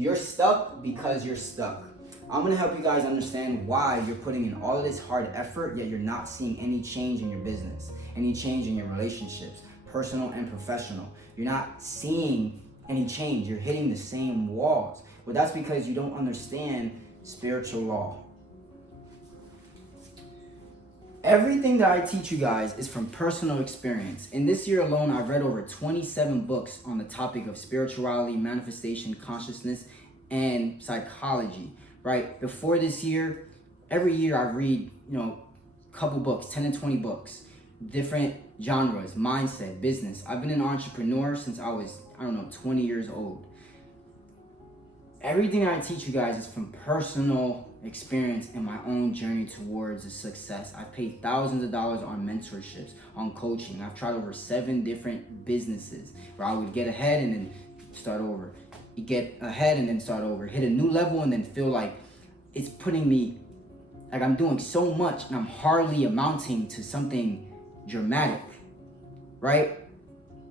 You're stuck because you're stuck. I'm gonna help you guys understand why you're putting in all of this hard effort, yet you're not seeing any change in your business, any change in your relationships, personal and professional. You're not seeing any change. You're hitting the same walls. Well, that's because you don't understand spiritual law. Everything that I teach you guys is from personal experience. In this year alone, I've read over 27 books on the topic of spirituality, manifestation, consciousness, and psychology, right? Before this year, every year I read, a couple books, 10 to 20 books, different genres, mindset, business. I've been an entrepreneur since I was, 20 years old. Everything I teach you guys is from personal experience and my own journey towards a success. I've paid thousands of dollars on mentorships, on coaching. I've tried over 7 different businesses where I would get ahead and then start over. You get ahead and then start over. Hit a new level and then feel like it's putting me, like I'm doing so much and I'm hardly amounting to something dramatic, right?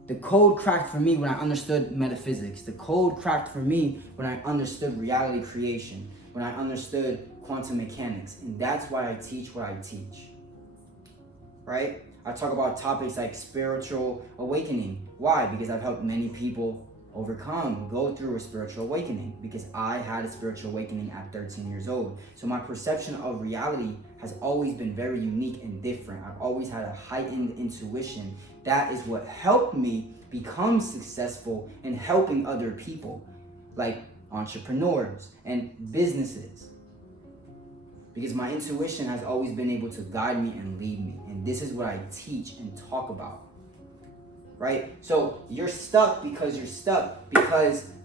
The code cracked for me when I understood metaphysics. The code cracked for me when I understood reality creation, when I understood quantum mechanics. And that's why I teach what I teach, right? I talk about topics like spiritual awakening. Why? Because I've helped many people go through a spiritual awakening, because I had a spiritual awakening at 13 years old. So my perception of reality has always been very unique and different. I've always had a heightened intuition. That is what helped me become successful in helping other people, like entrepreneurs and businesses, because my intuition has always been able to guide me and lead me. And this is what I teach and talk about, right? So you're stuck because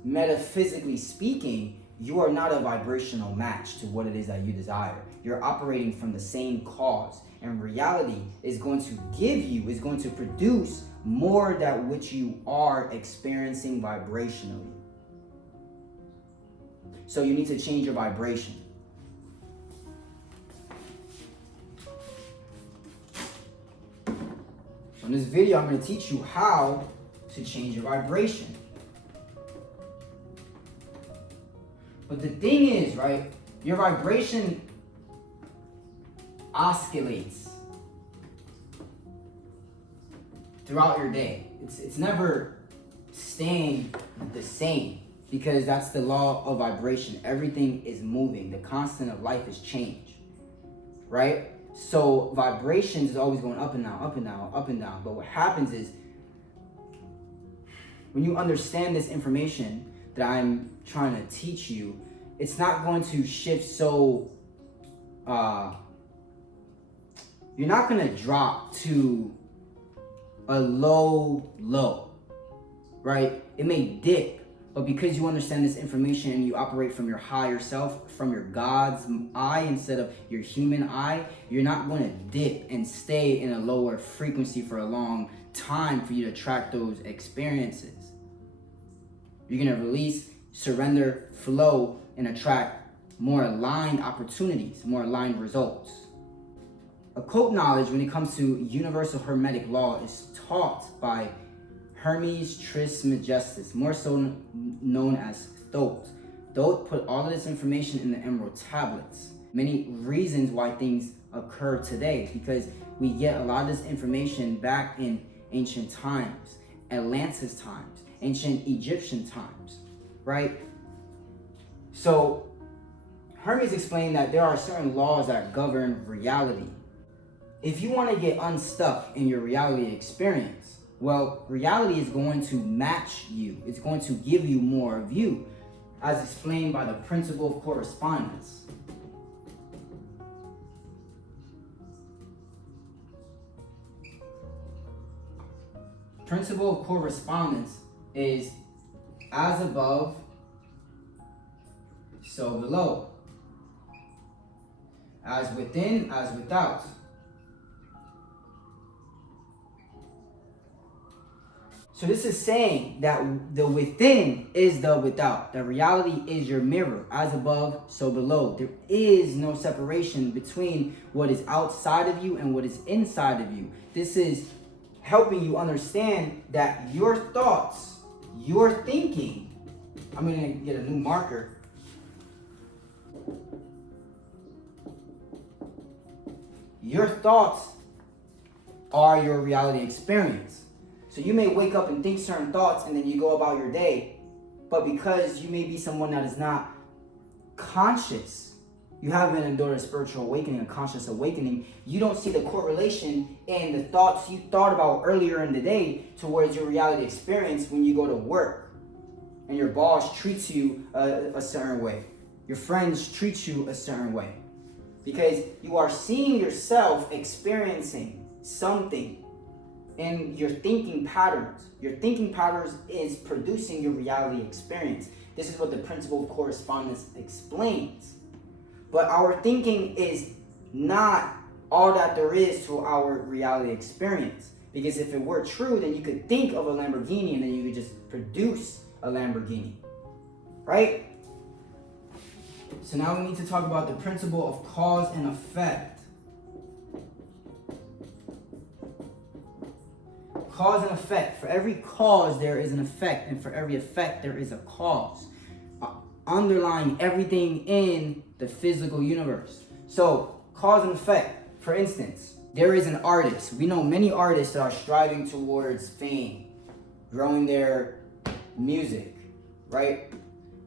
metaphysically speaking, you are not a vibrational match to what it is that you desire. You're operating from the same cause, and reality is going to produce more that which you are experiencing vibrationally. So you need to change your vibration. So in this video, I'm going to teach you how to change your vibration. But the thing is, right, your vibration oscillates throughout your day. It's never staying the same, because that's the law of vibration. Everything is moving. The constant of life is change, right? So vibrations is always going up and down, up and down, up and down. But what happens is, when you understand this information that I'm trying to teach you, it's not going to shift so, you're not going to drop to a low, right? It may dip, but because you understand this information and you operate from your higher self, from your God's eye instead of your human eye, you're not going to dip and stay in a lower frequency for a long time for you to attract those experiences. You're going to release, surrender, flow, and attract more aligned opportunities, more aligned results. Occult knowledge, when it comes to universal hermetic law, is taught by Hermes Trismegistus, more so known as Thoth. Thoth put all of this information in the emerald tablets. Many reasons why things occur today, because we get a lot of this information back in ancient times, Atlantis times, ancient Egyptian times, right? So Hermes explained that there are certain laws that govern reality. If you want to get unstuck in your reality experience, well, reality is going to match you. It's going to give you more of you, as explained by the principle of correspondence. Principle of correspondence is as above, so below. As within, as without. So this is saying that the within is the without. That reality is your mirror. As above, so below. There is no separation between what is outside of you and what is inside of you. This is helping you understand that your thoughts, your thinking, I'm gonna get a new marker. Your thoughts are your reality experience. So you may wake up and think certain thoughts and then you go about your day, but because you may be someone that is not conscious, you haven't endured a spiritual awakening, a conscious awakening, you don't see the correlation in the thoughts you thought about earlier in the day towards your reality experience when you go to work and your boss treats you a certain way. Your friends treat you a certain way. Because you are seeing yourself experiencing something in your thinking patterns. Your thinking patterns is producing your reality experience. This is what the principle of correspondence explains. But our thinking is not all that there is to our reality experience. Because if it were true, then you could think of a Lamborghini and then you could just produce a Lamborghini. Right? So now we need to talk about the principle of cause and effect. Cause and effect. For every cause, there is an effect. And for every effect, there is a cause. Underlying everything in the physical universe. So, cause and effect. For instance, there is an artist. We know many artists that are striving towards fame, growing their music, right?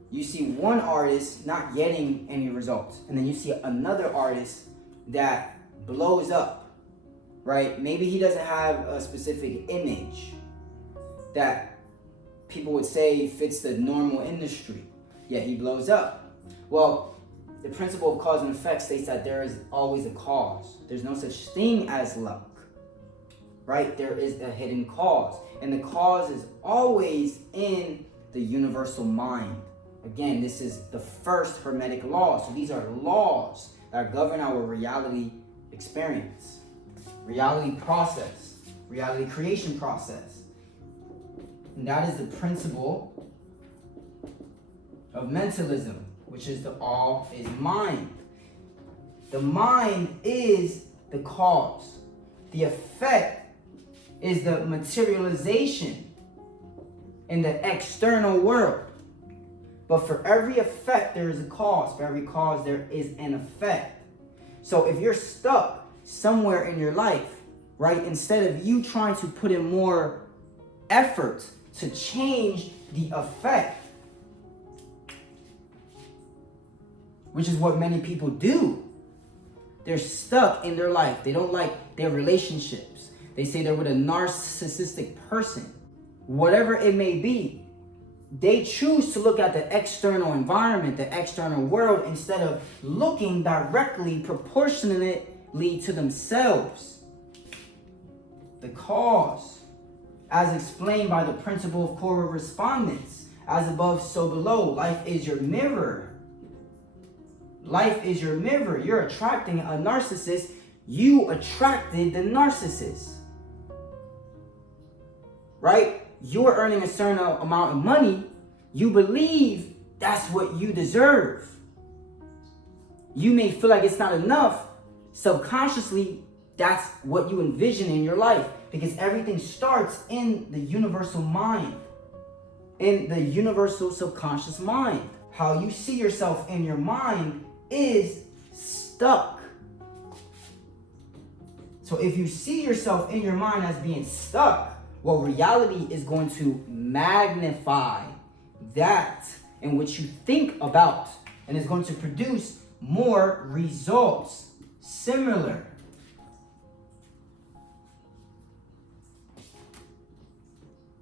You see one artist not getting any results, and then you see another artist that blows up, right? Maybe he doesn't have a specific image that people would say fits the normal industry, yet he blows up. Well, the principle of cause and effect states that there is always a cause. There's no such thing as luck, right? There is a hidden cause, and the cause is always in the universal mind. Again, this is the first Hermetic law. So these are laws that govern our reality experience, reality process, reality creation process. And that is the principle of mentalism, which is the all is mind. The mind is the cause. The effect is the materialization in the external world. But for every effect, there is a cause. For every cause, there is an effect. So if you're stuck somewhere in your life, right, instead of you trying to put in more effort to change the effect, which is what many people do, they're stuck in their life. They don't like their relationships. They say they're with a narcissistic person. Whatever it may be, they choose to look at the external environment, the external world, instead of looking directly, proportionately to themselves. The cause, as explained by the principle of correspondence, as above, so below. Life is your mirror. Life is your mirror. You're attracting a narcissist. You attracted the narcissist. Right? You're earning a certain amount of money. You believe that's what you deserve. You may feel like it's not enough. Subconsciously, that's what you envision in your life. Because everything starts in the universal mind. In the universal subconscious mind. How you see yourself in your mind is stuck. So if you see yourself in your mind as being stuck, well, reality is going to magnify that in which you think about, and is going to produce more results similar.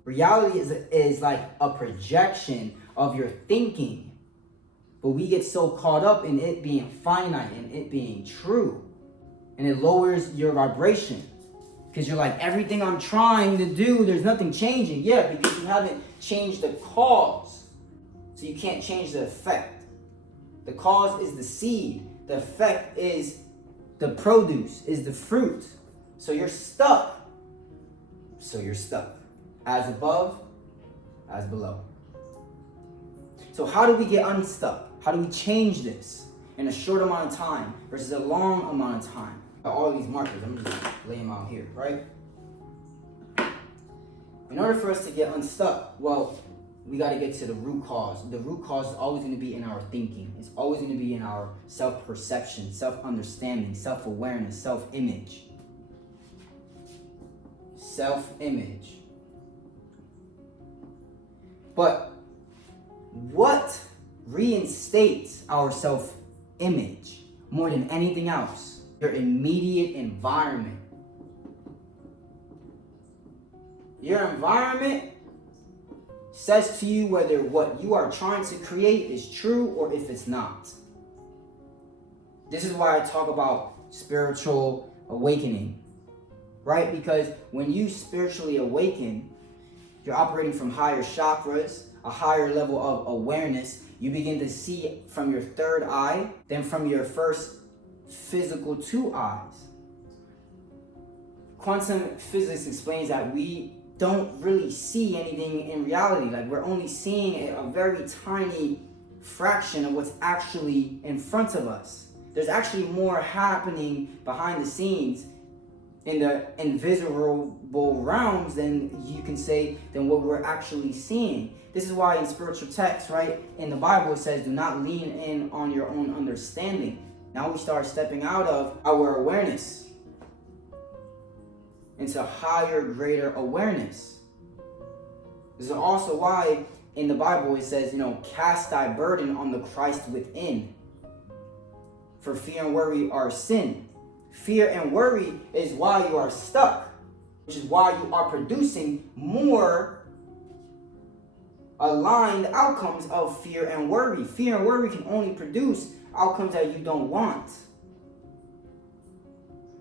Reality is like a projection of your thinking, but we get so caught up in it being finite and it being true, and it lowers your vibration. Because you're like, everything I'm trying to do, there's nothing changing. Yeah, because you haven't changed the cause. So you can't change the effect. The cause is the seed. The effect is the produce, is the fruit. So you're stuck. So you're stuck. As above, as below. So how do we get unstuck? How do we change this in a short amount of time versus a long amount of time? All these markers, I'm just lay them out here, right? In order for us to get unstuck, well, we got to get to the root cause. The root cause is always going to be in our thinking. It's always going to be in our self-perception, self-understanding, self-awareness, self-image. Self-image. But what reinstates our self-image more than anything else? Your immediate environment. Your environment says to you whether what you are trying to create is true or if it's not. This is why I talk about spiritual awakening, right? Because when you spiritually awaken, you're operating from higher chakras, a higher level of awareness. You begin to see from your third eye than from your first physical two eyes. Quantum physics explains that we don't really see anything in reality. Like, we're only seeing a very tiny fraction of what's actually in front of us. There's actually more happening behind the scenes in the invisible realms than you can say than what we're actually seeing. This is why in spiritual texts, right, in the Bible it says, do not lean in on your own understanding. Now we start stepping out of our awareness into higher, greater awareness. This is also why in the Bible it says, cast thy burden on the Christ within. For fear and worry are sin. Fear and worry is why you are stuck, which is why you are producing more aligned outcomes of fear and worry. Fear and worry can only produce outcomes that you don't want.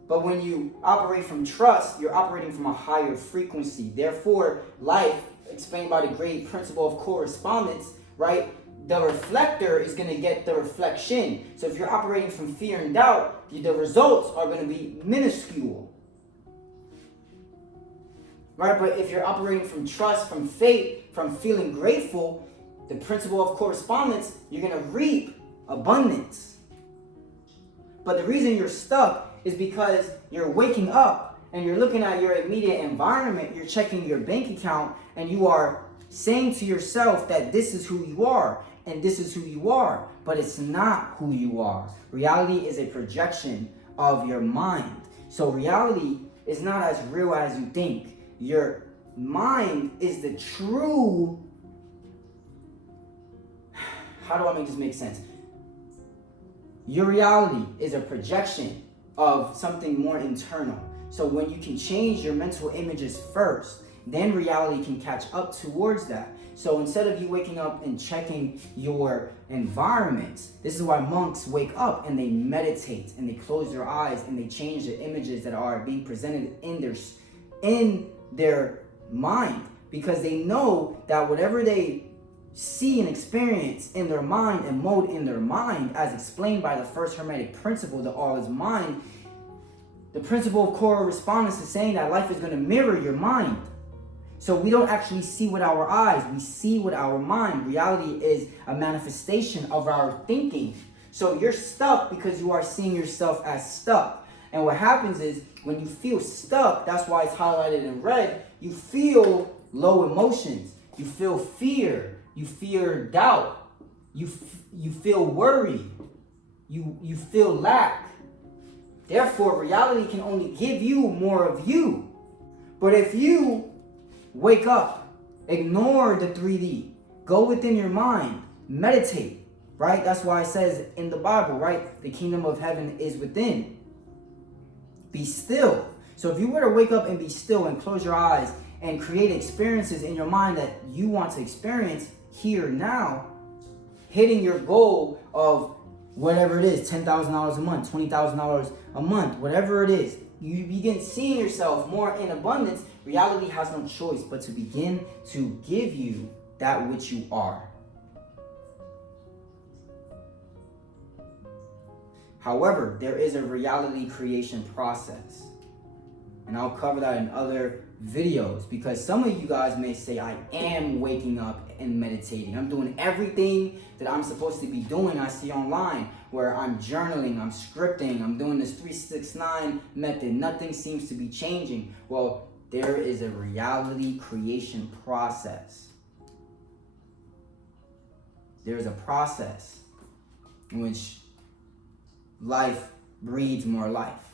But when you operate from trust, you're operating from a higher frequency. Therefore, life, explained by the great principle of correspondence, right? The reflector is going to get the reflection. So if you're operating from fear and doubt, the results are going to be minuscule. Right? But if you're operating from trust, from faith, from feeling grateful, the principle of correspondence, you're going to reap abundance. But the reason you're stuck is because you're waking up and you're looking at your immediate environment, you're checking your bank account, and you are saying to yourself that this is who you are and this is who you are, but it's not who you are. Reality is a projection of your mind. So reality is not as real as you think. Your mind is the true... How do I make this make sense? Your reality is a projection of something more internal. So when you can change your mental images first, then reality can catch up towards that. So instead of you waking up and checking your environment, this is why monks wake up and they meditate and they close their eyes and they change the images that are being presented in their mind, because they know that whatever they see and experience in their mind and mode in their mind, as explained by the first Hermetic principle, the all is mind, the principle of correspondence is saying that life is going to mirror your mind. So we don't actually see with our eyes, we see with our mind. Reality is a manifestation of our thinking. So you're stuck because you are seeing yourself as stuck. And what happens is when you feel stuck, that's why it's highlighted in red, you feel low emotions, you feel fear, you fear doubt, you feel worry, you feel lack. Therefore, reality can only give you more of you. But if you wake up, ignore the 3D, go within your mind, meditate, right? That's why it says in the Bible, right? The kingdom of heaven is within. Be still. So if you were to wake up and be still and close your eyes and create experiences in your mind that you want to experience here now, hitting your goal of whatever it is, $10,000 a month, $20,000 a month, whatever it is, you begin seeing yourself more in abundance. Reality has no choice but to begin to give you that which you are. However, there is a reality creation process. And I'll cover that in other videos, because some of you guys may say, I am waking up and meditating. I'm doing everything that I'm supposed to be doing. I see online where I'm journaling, I'm scripting, I'm doing this 369 method. Nothing seems to be changing. Well, there is a reality creation process. There's a process in which life breeds more life.